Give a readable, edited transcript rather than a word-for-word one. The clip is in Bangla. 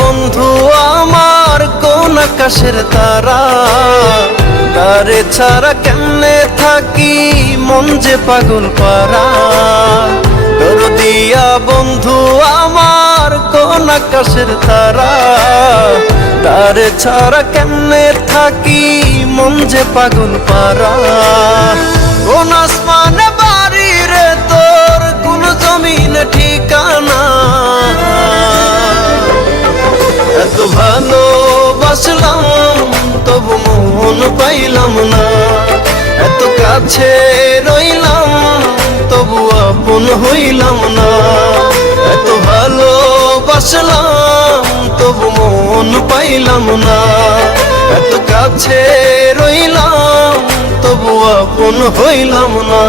বন্ধু আমার কোন আকাশের তারা, তারে ছাড়া কেমনে থাকি মন যে পাগল পারা। দরদিয়া বন্ধু আমার কোন আকাশের তারা, তারে ছাড়া কেমনে থাকি মন যে পাগল পারা। কোন আসমানে বাড়ি রে তোর, কোন জমিনে ঠিকানা, এত ভালোবাসলাম তবু মন পাইলাম না। এত কাছে রইলাম তবু আপন হইলাম না। এত ভালোবাসলাম তবু মন পাইলাম না। এত কাছে রইলাম তবু আপন হইলাম না।